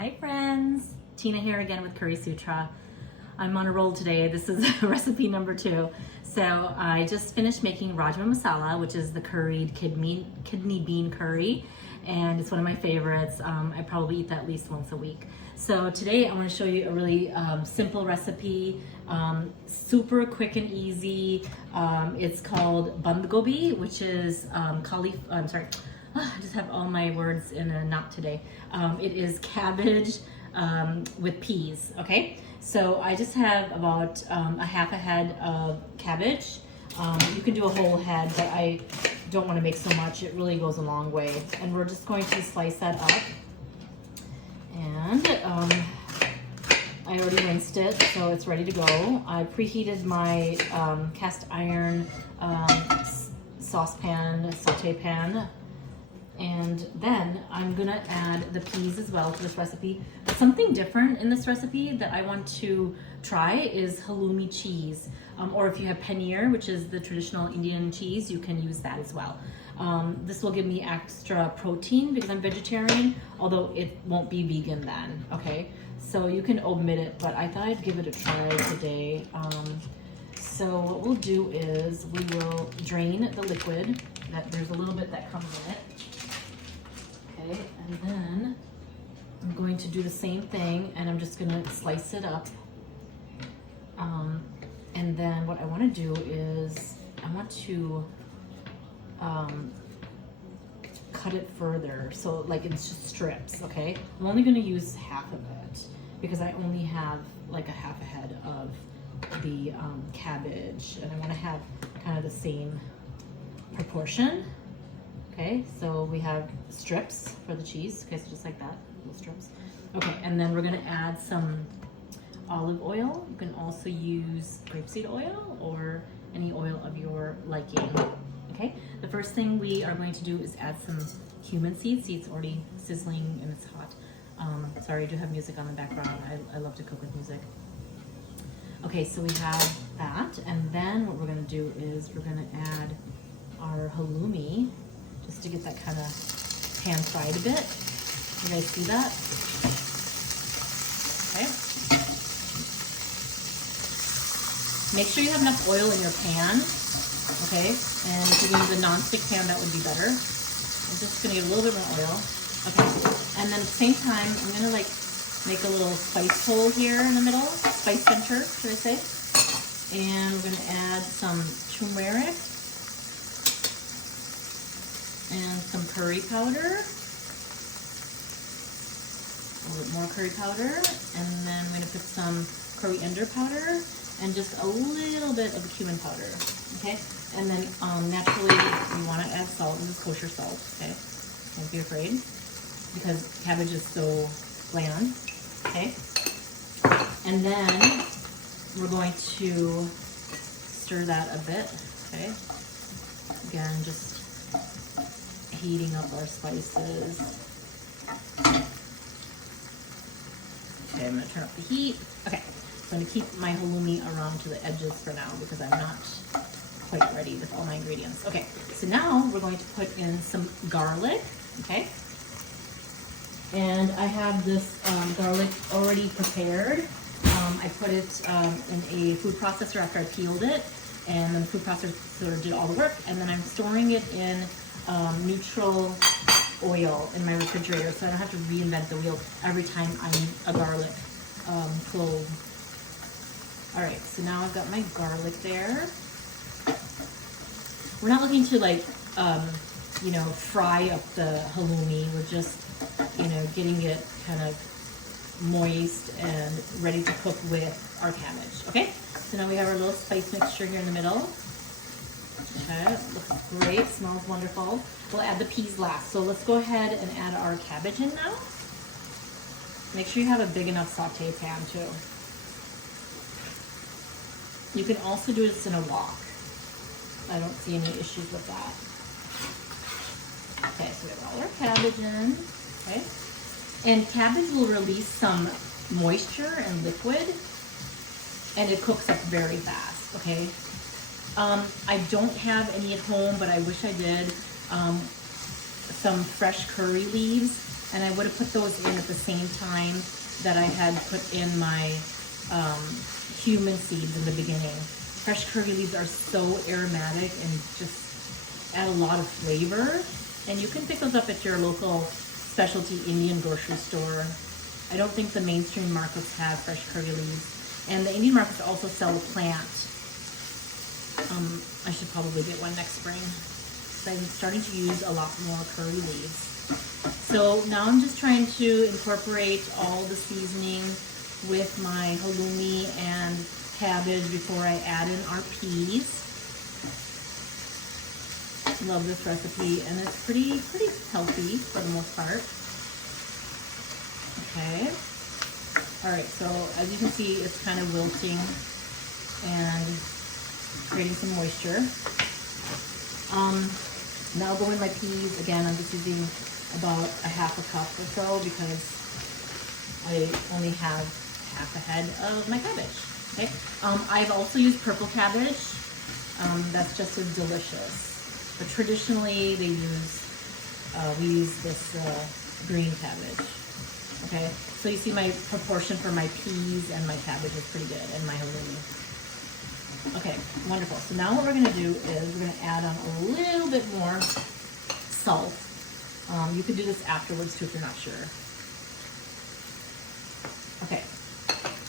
Hi friends, Tina here again with CurrySutra. I'm on a roll today. This is recipe number 2. So I just finished making rajma masala, which is the curried kidney bean curry, and it's one of my favorites. I probably eat that at least once a week. So today I want to show you a really simple recipe, super quick and easy. It's called Bundh Gobhi, which is I just have all my words in a knot today. It is cabbage with peas, okay? So I just have about a half a head of cabbage. You can do a whole head, but I don't want to make so much. It really goes a long way. And we're just going to slice that up. And I already rinsed it, so it's ready to go. I preheated my cast iron saucepan, saute pan. And then I'm gonna add the peas as well to this recipe. But something different in this recipe that I want to try is halloumi cheese. Or if you have paneer, which is the traditional Indian cheese, you can use that as well. This will give me extra protein because I'm vegetarian, although it won't be vegan then, okay? So you can omit it, but I thought I'd give it a try today. So what we'll do is we will drain the liquid. There's a little bit that comes in it. Okay, and then I'm going to do the same thing, and I'm just gonna slice it up. And then what I want to do is I want to cut it further, so like it's just strips. Okay, I'm only going to use half of it because I only have like a half a head of the cabbage, and I want to have kind of the same proportion. Okay, so we have strips for the cheese. Okay, so just like that, little strips. Okay, and then we're gonna add some olive oil. You can also use grapeseed oil or any oil of your liking. Okay, the first thing we are going to do is add some cumin seeds. See, it's already sizzling and it's hot. Sorry, I do have music on the background. I love to cook with music. Okay, so we have that, and then what we're gonna do is we're gonna add our halloumi, just to get that kind of pan fried a bit. You guys see that? Okay. Make sure you have enough oil in your pan, okay? And if you use a non-stick pan, that would be better. I'm just gonna get a little bit more oil. Okay, and then at the same time, I'm gonna like make a little spice hole here in the middle, spice center, should I say? And we're gonna add some turmeric, and some curry powder, a little bit more curry powder, and then I'm going to put some coriander powder and just a little bit of cumin powder, okay? And then naturally you want to add salt. This is kosher salt, okay? Don't be afraid because cabbage is so bland, okay? And then we're going to stir that a bit, okay? Again, just heating up our spices. Okay, I'm gonna turn up the heat. Okay, so I'm gonna keep my halloumi around to the edges for now because I'm not quite ready with all my ingredients. Okay, so now we're going to put in some garlic, okay? And I have this garlic already prepared. I put it in a food processor after I peeled it, and then the food processor did all the work, and then I'm storing it in neutral oil in my refrigerator, so I don't have to reinvent the wheel every time I need a garlic clove. All right, so now I've got my garlic there. We're not looking to like, you know, fry up the halloumi. We're just, you know, getting it kind of moist and ready to cook with our cabbage. Okay, so now we have our little spice mixture here in the middle. Okay, looks great, smells wonderful. We'll add the peas last. So let's go ahead and add our cabbage in now. Make sure you have a big enough saute pan too. You can also do this in a wok. I don't see any issues with that. Okay, so we have all our cabbage in, okay? And cabbage will release some moisture and liquid, and it cooks up very fast, okay? I don't have any at home, but I wish I did. Some fresh curry leaves And I would have put those in at the same time that I had put in my cumin seeds in the beginning. Fresh curry leaves are so aromatic and just add a lot of flavor. And you can pick those up at your local specialty Indian grocery store. I don't think the mainstream markets have fresh curry leaves. And the Indian markets also sell the plant. I should probably get one next spring. So I'm starting to use a lot more curry leaves. So now I'm just trying to incorporate all the seasoning with my halloumi and cabbage before I add in our peas. Love this recipe, and it's pretty healthy for the most part. Okay. All right, so as you can see, it's kind of wilting and creating some moisture. Now go in my peas. Again, I'm just using about a half a cup or so because I only have half a head of my cabbage. Okay. I've also used purple cabbage. That's just as delicious. But traditionally, we use this green cabbage. Okay. So you see my proportion for my peas and my cabbage is pretty good, and my halloumi. Okay, wonderful. So now what we're going to do is we're going to add on a little bit more salt. You could do this afterwards too if you're not sure. Okay,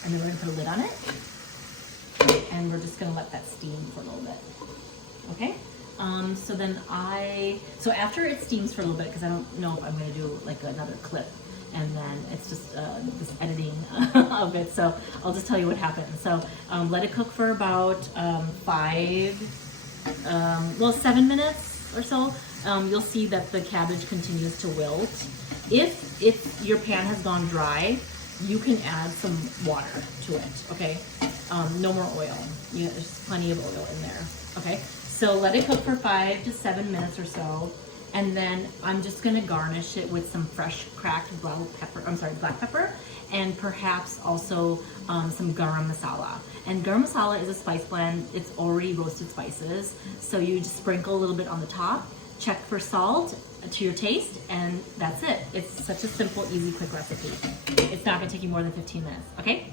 and then we're going to put a lid on it. And we're just going to let that steam for a little bit. Okay, so after it steams for a little bit, because I don't know if I'm going to do like another clip, and then it's just this editing of it, so I'll just tell you what happened. So let it cook for about 7 minutes or so. You'll see that the cabbage continues to wilt. If your pan has gone dry, you can add some water to it, okay? No more oil. There's plenty of oil in there, okay? So let it cook for 5 to 7 minutes or so. And then I'm just gonna garnish it with some fresh cracked black pepper, and perhaps also some garam masala. And garam masala is a spice blend. It's already roasted spices. So you just sprinkle a little bit on the top, check for salt to your taste, and that's it. It's such a simple, easy, quick recipe. It's not gonna take you more than 15 minutes, okay?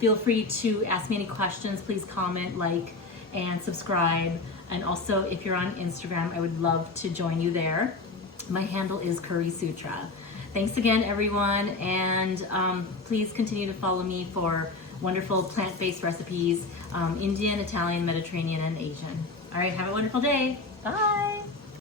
Feel free to ask me any questions. Please comment, like, and subscribe. And also, if you're on Instagram, I would love to join you there. My handle is CurrySutra. Thanks again, everyone, and please continue to follow me for wonderful plant-based recipes, Indian, Italian, Mediterranean, and Asian. All right, have a wonderful day. Bye.